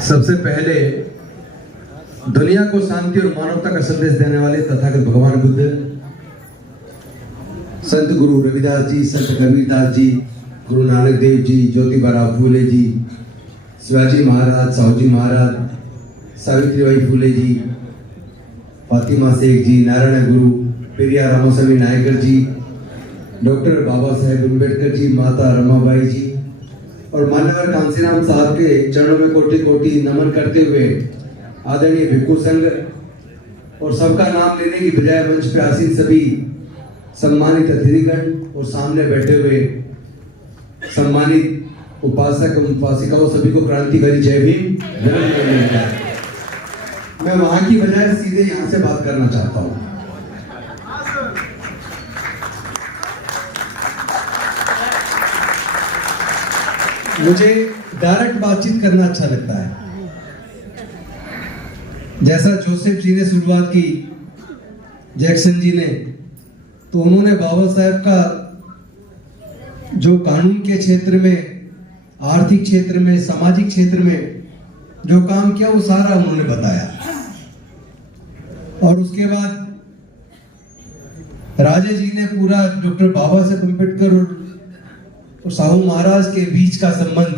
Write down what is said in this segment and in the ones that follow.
सबसे पहले दुनिया को शांति और मानवता का संदेश देने वाले तथागत भगवान बुद्ध, संत गुरु रविदास जी, संत कबीरदास जी, गुरु नानक देव जी, ज्योतिबा फूले जी, शिवाजी महाराज, साहूजी महाराज, सावित्रीबाई फूले जी, फातिमा शेख जी, नारायण गुरु, पेरियार रामास्वामी नायकर जी, डॉक्टर बाबा साहेब अम्बेडकर जी, माता रमाबाई जी और मान्यवर कांसीराम साहब के चरणों में कोटि कोटि नमन करते हुए आदरणीय भिक्खु संघ और सबका नाम लेने की बजाय मंच पे आसीन सभी सम्मानित अतिथिगण और सामने बैठे हुए सम्मानित उपासक उपासिकाओं सभी को क्रांतिकारी जय भीम। मैं वहां की बजाय सीधे यहाँ से बात करना चाहता हूँ। मुझे डायरेक्ट बातचीत करना अच्छा लगता है। जैसा जोसेफ जी ने शुरुआत की, जैक्सन जी ने, तो उन्होंने बाबा साहेब का जो कानून के क्षेत्र में, आर्थिक क्षेत्र में, सामाजिक क्षेत्र में जो काम किया वो सारा उन्होंने बताया। और उसके बाद राजे जी ने पूरा डॉक्टर बाबा साहेब अम्बेडकर और साहू महाराज के बीच का संबंध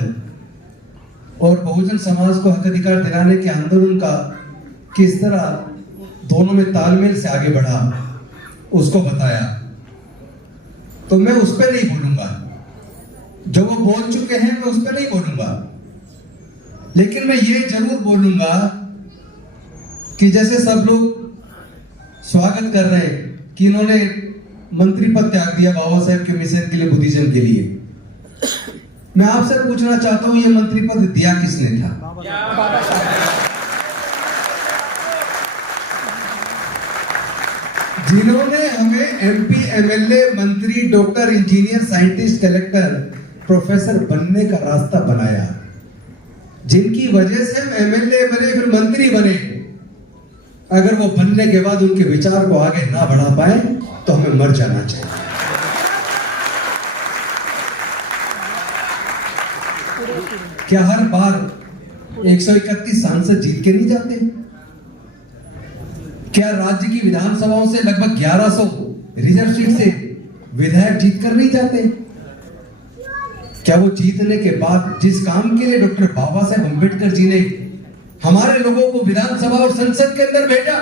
और बहुजन समाज को हक अधिकार दिलाने के आंदोलन का किस तरह दोनों में तालमेल से आगे बढ़ा उसको बताया। तो मैं उस पर नहीं बोलूंगा, जो वो बोल चुके हैं मैं उस पर नहीं बोलूंगा, लेकिन मैं ये जरूर बोलूंगा कि जैसे सब लोग स्वागत कर रहे हैं कि इन्होंने मंत्री पद त्याग दिया बाबा साहेब के मिशन के लिए, बुद्धिज्म के लिए, मैं आपसे पूछना चाहता हूं ये मंत्री पद दिया किसने था? जिन्होंने हमें एमपी, एमएलए, मंत्री, doctor, engineer, scientist, collector, professor बनने का रास्ता बनाया, जिनकी वजह से हम एमएलए बने, फिर मंत्री बने, अगर वो बनने के बाद उनके विचार को आगे ना बढ़ा पाए तो हमें मर जाना चाहिए। क्या हर बार 131 सांसद जीत के नहीं जाते? क्या राज्य की विधानसभाओं से लगभग 1100 रिजर्व सीट से विधायक जीत कर नहीं जाते? क्या वो जीतने के बाद जिस काम के लिए डॉक्टर बाबा साहेब अम्बेडकर जी ने हमारे लोगों को विधानसभा और संसद के अंदर भेजा,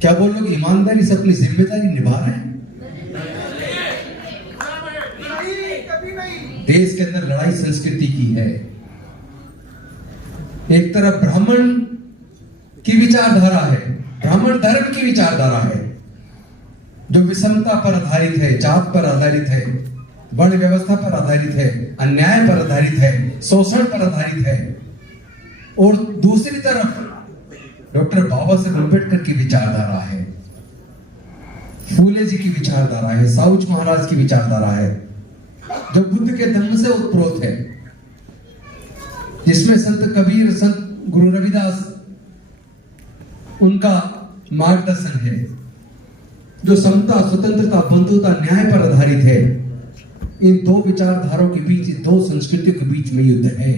क्या वो लोग ईमानदारी से अपनी जिम्मेदारी निभा रहे हैं? देश के अंदर लड़ाई संस्कृति की है। एक तरफ ब्राह्मण की विचारधारा है, ब्राह्मण धर्म की विचारधारा है, जो विषमता पर आधारित है, जात पर आधारित है, वर्ण व्यवस्था पर आधारित है, अन्याय पर आधारित है, शोषण पर आधारित है। और दूसरी तरफ डॉक्टर बाबा साहेब अम्बेडकर की विचारधारा है, फूले जी की विचारधारा है, साहूजी महाराज की विचारधारा है, जो बुद्ध के धम्म से उत्प्रोत है, जिसमें संत कबीर, संत गुरु रविदास, उनका मार्गदर्शन है, जो समता, स्वतंत्रता, बंधुता, न्याय पर आधारित है। इन दो विचारधाराओं के बीच, इन दो संस्कृतियों के बीच में युद्ध है।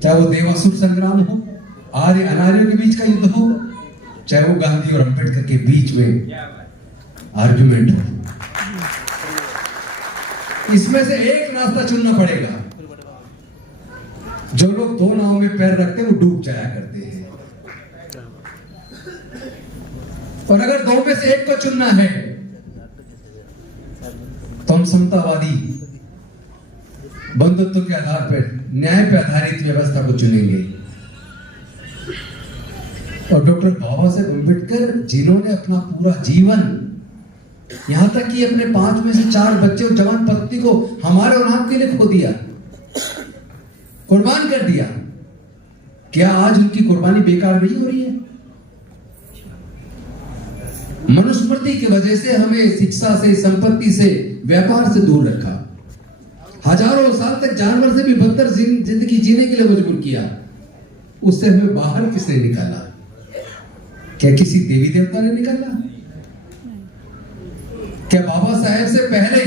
चाहे वो देवासुर संग्राम हो, आर्य अनार्यों के बीच का युद्ध हो, चाहे वो गांधी और अम्बेडकर के बीच में आर्गुमेंट हो, इसमें से एक रास्ता चुनना पड़ेगा। जो लोग दो नाव में पैर रखते हैं वो डूब जाया करते हैं, और अगर दो में से एक को चुनना है तो हम समतावादी, बंधुत्व के आधार पर, न्याय पर आधारित व्यवस्था को चुनेंगे। और डॉक्टर बाबा साहेब अम्बेडकर, जिन्होंने अपना पूरा जीवन, यहां तक कि अपने 5 में से 4 बच्चे और जवान पत्नी को हमारे और आपके लिए खो दिया, कुर्बान कर दिया, क्या आज उनकी कुर्बानी बेकार नहीं हो रही है? मनुस्मृति की वजह से हमें शिक्षा से, संपत्ति से, व्यापार से दूर रखा, हजारों साल तक जानवर से भी बदतर जिंदगी जीने के लिए मजबूर किया। उससे हमें बाहर किसने निकाला? क्या किसी देवी देवता ने निकाला? क्या बाबा साहेब से पहले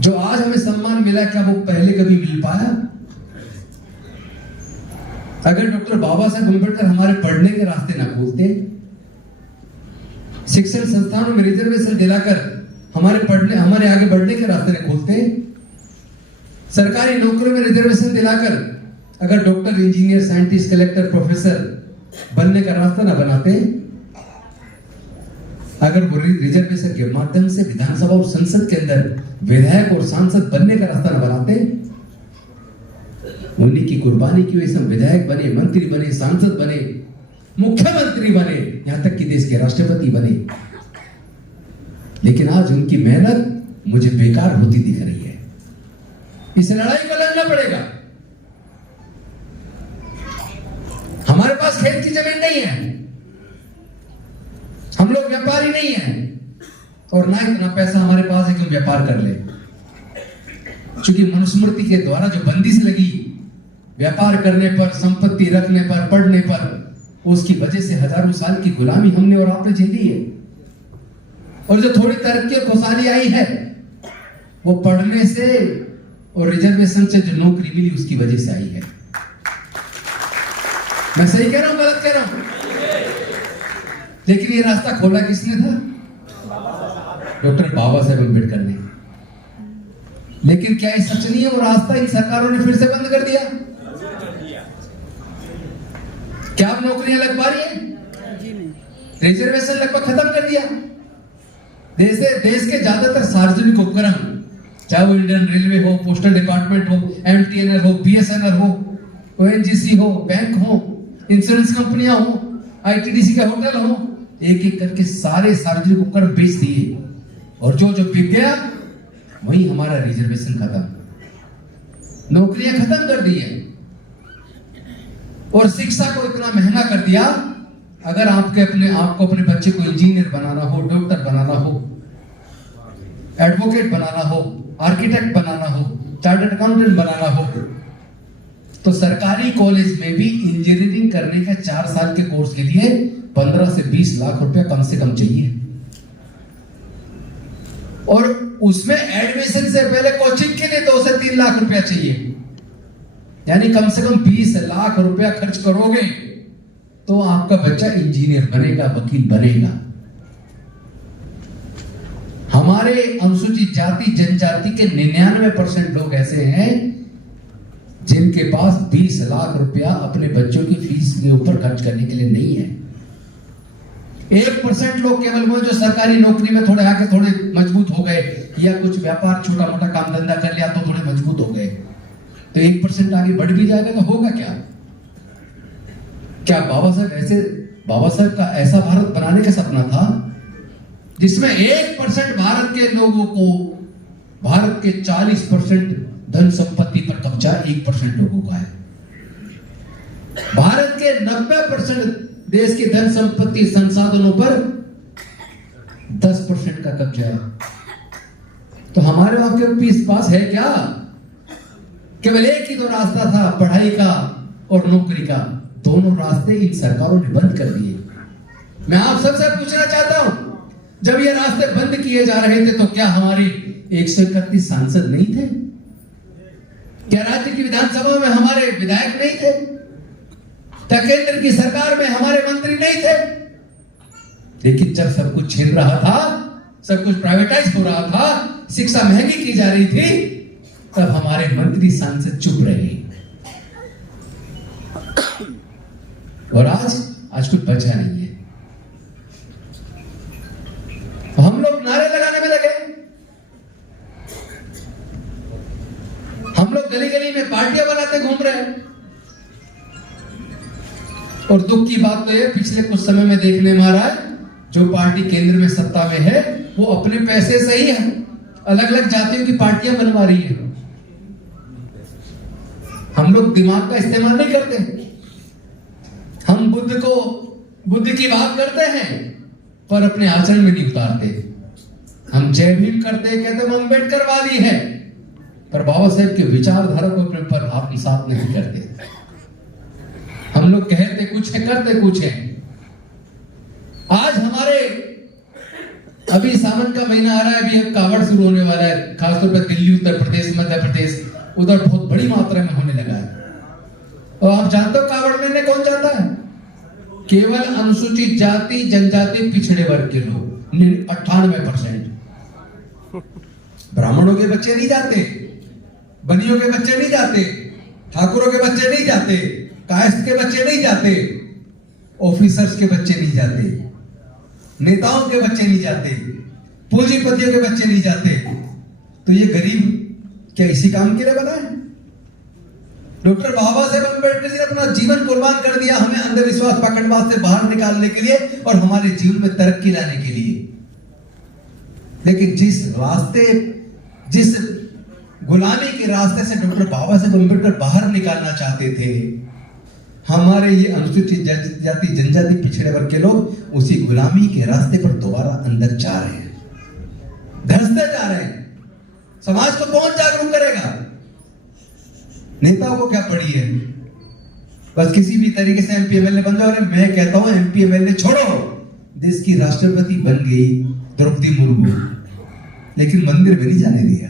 जो आज हमें सम्मान मिला, क्या वो पहले कभी मिल पाया? अगर डॉक्टर बाबा साहेब अम्बेडकर हमारे पढ़ने के रास्ते ना खोलते, शिक्षण संस्थानों में रिजर्वेशन दिलाकर हमारे आगे बढ़ने के रास्ते न खोलते, सरकारी नौकरियों में रिजर्वेशन दिलाकर अगर doctor, engineer, scientist, collector, professor बनने का रास्ता ना बनाते, अगर वो रिजर्वेशन के माध्यम से विधानसभा और संसद के अंदर विधायक और सांसद बनने का रास्ता ना बनाते, उन्हीं की कुर्बानी की वजह से हम विधायक बने, मंत्री बने, सांसद बने, मुख्यमंत्री बने, यहां तक कि देश के राष्ट्रपति बने। लेकिन आज उनकी मेहनत मुझे बेकार होती दिख रही है। इस लड़ाई को लड़ना पड़ेगा। हमारे पास खेत की जमीन नहीं है, हम लोग व्यापारी नहीं हैं, और ना इतना पैसा हमारे पास है कि हम व्यापार कर ले। क्योंकि मनुस्मृति के द्वारा जो बंदिश लगी व्यापार करने पर, संपत्ति रखने पर, पढ़ने पर, उसकी वजह से हजारों साल की गुलामी हमने और आपने झेली है। और जो थोड़ी तरक्की और खुशहाली आई है, वो पढ़ने से और रिजर्वेशन से जो नौकरी मिली उसकी वजह से आई है। मैं सही कह रहा हूं, गलत कह रहा हूं? लेकिन ये रास्ता खोला किसने था? डॉक्टर बाबा साहेब अम्बेडकर ने। लेकिन क्या ये सच नहीं है? वो रास्ता इन सरकारों ने फिर से बंद कर दिया। क्या अब नौकरियां लग पा रही है? रिजर्वेशन लगभग खत्म कर दिया। देश के ज्यादातर सार्वजनिक उपक्रम, चाहे वो इंडियन रेलवे हो, पोस्टल डिपार्टमेंट हो, एमटीएनएल हो, बीएसएनएल हो, ओएनजीसी हो, बैंक हो, इंश्योरेंस कंपनियां हो, आईटीडीसी का होटल हो, एक एक करके सारे सार्वजनिक उपकरण बेच दिए। और जो बिक गया वही हमारा रिजर्वेशन खत्म, नौकरियां खत्म कर दी है। और शिक्षा को इतना महंगा कर दिया, अगर आपको अपने बच्चे को इंजीनियर बनाना हो, डॉक्टर बनाना हो, एडवोकेट बनाना हो, आर्किटेक्ट बनाना हो, चार्टर्ड अकाउंटेंट बनाना हो, तो सरकारी कॉलेज में भी इंजीनियरिंग करने के 4 साल के कोर्स के लिए 15 से 20 लाख रुपया कम से कम चाहिए। और उसमें एडमिशन से पहले कोचिंग के लिए 2 से 3 लाख रुपया चाहिए। यानी कम से कम 20 लाख रुपया खर्च करोगे तो आपका बच्चा इंजीनियर बनेगा, वकील बनेगा। हमारे अनुसूचित जाति जनजाति के 99% लोग ऐसे हैं जिनके पास 20 लाख रुपया अपने बच्चों की फीस के ऊपर खर्च करने के लिए नहीं है। 1% लोग केवल वो जो सरकारी नौकरी में थोड़े आके थोड़े मजबूत हो गए, या कुछ व्यापार छोटा मोटा काम धंधा कर लिया तो थोड़े मजबूत हो गए। तो 1% आगे बढ़ भी जाएगा तो होगा क्या? क्या बाबा साहब का ऐसा भारत बनाने का सपना था जिसमें 1% भारत के लोगों को, भारत के 40% धन संपत्ति पर कब्जा 1% लोगों का है। भारत के 90% देश की धन संपत्ति संसाधनों पर 10% का कब्जा है। तो हमारे आपके पास है क्या? केवल एक ही तो रास्ता था, पढ़ाई का और नौकरी का। दोनों रास्ते इन सरकारों ने बंद कर दिए। मैं आप सबसे पूछना चाहता हूं, जब ये रास्ते बंद किए जा रहे थे तो क्या हमारे 131 सांसद नहीं थे? क्या राज्य की विधानसभा में हमारे विधायक नहीं थे? क्या केंद्र की सरकार में हमारे मंत्री नहीं थे? लेकिन जब सब कुछ छिन रहा था, सब कुछ प्राइवेटाइज हो रहा था, शिक्षा महंगी की जा रही थी, तब हमारे मंत्री सांसद चुप रहे। और आज कुछ बचा नहीं है। हम लोग नारे लगाने में लगे, हम लोग गली गली में पार्टियां बनाते घूम रहे हैं। और दुख की बात तो यह पिछले कुछ समय में देखने में आ रहा है, जो पार्टी केंद्र में सत्ता में है वो अपने पैसे से ही है अलग अलग जातियों की पार्टियां बनवा रही है। हम लोग दिमाग का इस्तेमाल नहीं करते। हम बुद्ध की बात करते हैं पर अपने आचरण में नहीं उतारते। हम जय भीम करते हैं, कहते हम अम्बेडकरवादी है, पर बाबा साहेब के विचारधारा को अपने पर आत्मसात नहीं करते। हम लोग कहते कुछ है, करते कुछ है। आज हमारे अभी सावन का महीना आ रहा है, अभी अब कावड़ शुरू होने वाला है, खासतौर पर दिल्ली, उत्तर प्रदेश, मध्य प्रदेश, उधर बहुत बड़ी मात्रा में होने लगा है। और आप जानते हो कावड़ लेने कौन जाता है? केवल अनुसूचित जाति, जनजाति, पिछड़े वर्ग के लोग, 98%। ब्राह्मणों के बच्चे नहीं जाते, बनियों के बच्चे नहीं जाते, ठाकुरों के बच्चे नहीं जाते, कायस्थ के बच्चे नहीं जाते, ऑफिसर्स के बच्चे नहीं जाते, नेताओं के बच्चे नहीं जाते, पूंजीपतियों के बच्चे नहीं जाते। तो ये गरीब क्या इसी काम के लिए बना है? डॉक्टर बाबा साहेब अम्बेडकर जी ने अपना जीवन कुर्बान कर दिया हमें अंधविश्वास पकड़वाद से बाहर निकालने के लिए और हमारे जीवन में तरक्की लाने के लिए। लेकिन जिस गुलामी के रास्ते से डॉक्टर बाबा साहेब अम्बेडकर बाहर निकालना चाहते थे, हमारे ये अनुसूचित जाति, जनजाति, पिछड़े वर्ग के लोग उसी गुलामी के रास्ते पर दोबारा अंदर जा रहे हैं, धंसते जा रहे हैं। समाज को कौन जागरूक करेगा? नेताओं को क्या पड़ी है? बस किसी भी तरीके से एमपी एमएलए बन जाओ। मैं कहता हूं एमपी एमएलए छोड़ो, देश की राष्ट्रपति बन गई द्रौपदी मुर्मू, लेकिन मंदिर में नहीं जाने दिया।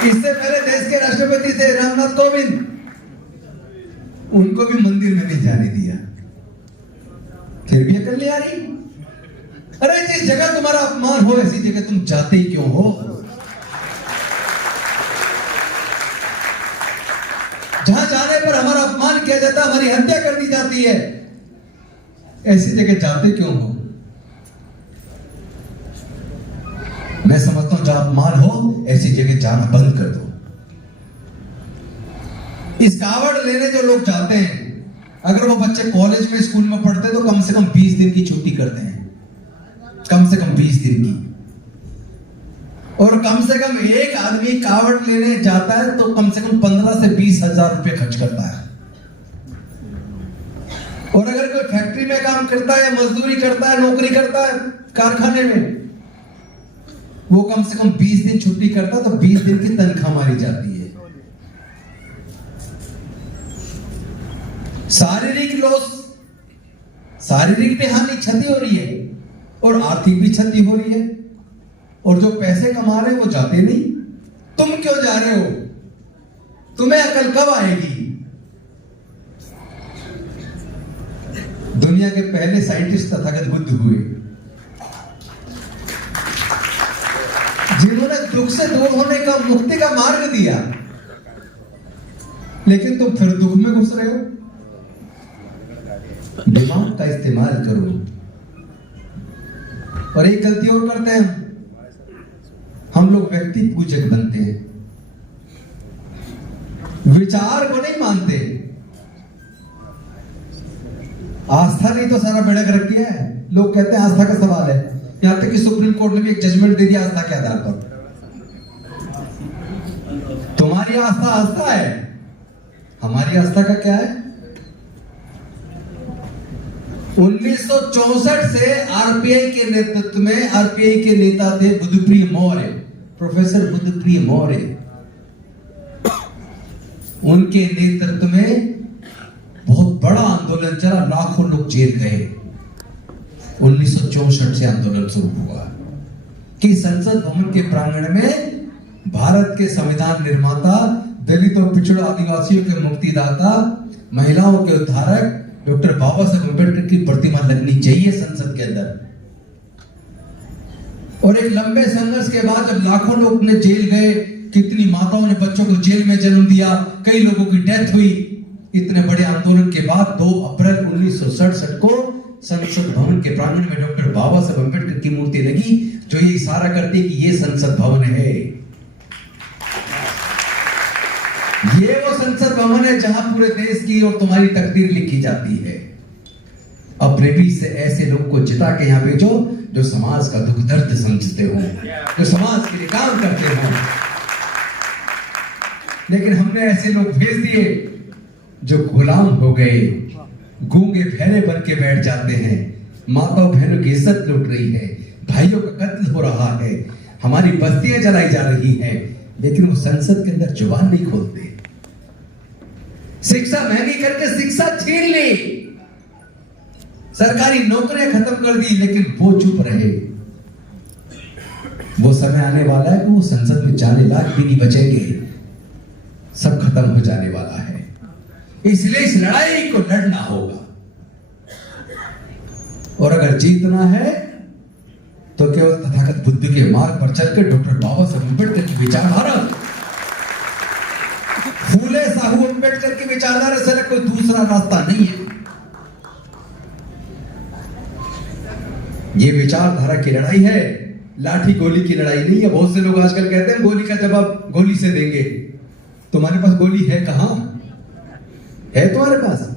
इससे पहले देश के राष्ट्रपति थे रामनाथ कोविंद, उनको भी मंदिर में नहीं जाने दिया। फिर भी अकल नहीं आ रही। अरे जिस जगह तुम्हारा अपमान हो ऐसी जगह तुम जाते ही क्यों हो? जहां जाने पर हमारा अपमान किया जाता है, हमारी हत्या कर दी जाती है, ऐसी जगह जाते क्यों हो? मैं समझता हूं जहां अपमान हो ऐसी जगह जाना बंद कर दो। इस कावड़ लेने जो लोग जाते हैं, अगर वो बच्चे कॉलेज में, स्कूल में पढ़ते तो कम से कम 20 दिन की छुट्टी करते हैं, कम से कम 20 दिन की। और कम से कम एक आदमी कावड़ लेने जाता है तो कम से कम 15 से 20 हजार रुपए खर्च करता है। और अगर कोई फैक्ट्री में काम करता है, मजदूरी करता है, नौकरी करता है कारखाने में, वो कम से कम 20 दिन छुट्टी करता है तो 20 दिन की तनख्वाह मारी जाती है। शारीरिक लॉस, शारीरिक भी हानि, क्षति हो रही है और आर्थिक भी क्षति हो रही है। और जो पैसे कमा रहे हैं वो जाते नहीं। तुम क्यों जा रहे हो? तुम्हें अकल कब आएगी? दुनिया के पहले साइंटिस्ट तथागत बुद्ध हुए, जिन्होंने दुख से दूर होने का, मुक्ति का मार्ग दिया, लेकिन तुम फिर दुख में घुस रहे हो। दिमाग का इस्तेमाल करो। और एक गलती और करते हैं हम लोग, व्यक्ति पूजक बनते हैं, विचार को नहीं मानते। आस्था नहीं तो सारा बेड़ा गर्क किया है। लोग कहते हैं आस्था का सवाल है, यहां तक कि सुप्रीम कोर्ट ने भी एक जजमेंट दे दिया आस्था के आधार पर। तुम्हारी आस्था आस्था है, हमारी आस्था का क्या है? 1964 से आरपीआई के नेतृत्व में, आरपीआई के नेता थे बुद्धप्रिय मौर्य, प्रोफेसर बुद्धप्रिय मौर्य। उनके नेतृत्व में बहुत बड़ा आंदोलन चला, लाखों लोग जेल गए। 1964 से आंदोलन शुरू हुआ कि संसद भवन के प्रांगण में भारत के संविधान निर्माता, दलितों, पिछड़ों, आदिवासियों के मुक्तिदाता, महिलाओं के उद्धारक डॉक्टर बाबा साहेब अम्बेडकर की प्रतिमा लगनी चाहिए संसद के अंदर। और एक लंबे संघर्ष के बाद जब लाखों लोग अपने जेल गए, कितनी माताओं ने बच्चों को जेल में जन्म दिया, कई लोगों की डेथ हुई, इतने बड़े आंदोलन के बाद 2 अप्रैल 1967 को संसद भवन के प्रांगण में डॉक्टर बाबा साहेब अम्बेडकर की मूर्ति लगी, जो ये इशारा करती है कि ये संसद भवन है। ये वो संसद भवन है जहां पूरे देश की और तुम्हारी तकदीर लिखी जाती है। अपने बीच से ऐसे लोग को जिता के यहां भेजो जो समाज का दुख दर्द समझते हो, जो समाज के लिए काम करते हो। लेकिन हमने ऐसे लोग भेज दिए जो गुलाम हो गए, गूंगे बहरे बन के बैठ जाते हैं। माताओं बहनों की इज्जत लूट रही है, भाइयों का कत्ल हो रहा है, हमारी बस्तियां जलाई जा रही हैं, लेकिन वो संसद के अंदर जुबान नहीं खोलते। शिक्षा महंगी करके शिक्षा छीन ली, सरकारी नौकरियां खत्म कर दी, लेकिन वो चुप रहे। वो समय आने वाला है कि वो संसद में जाने लायक भी नहीं बचेंगे, सब खत्म हो जाने वाला है। इसलिए इस लड़ाई को लड़ना होगा, और अगर जीतना है तो केवल तथागत बुद्ध के मार्ग पर चलकर डॉक्टर बाबा साहब अम्बेडकर की विचारधारा, फूले साहू अम्बेडकर की विचारधारा से कोई दूसरा रास्ता नहीं है। ये विचारधारा की लड़ाई है, लाठी गोली की लड़ाई नहीं है। बहुत से लोग आजकल कहते हैं गोली का जवाब गोली से देंगे। तुम्हारे पास गोली है कहां? है तुम्हारे पास?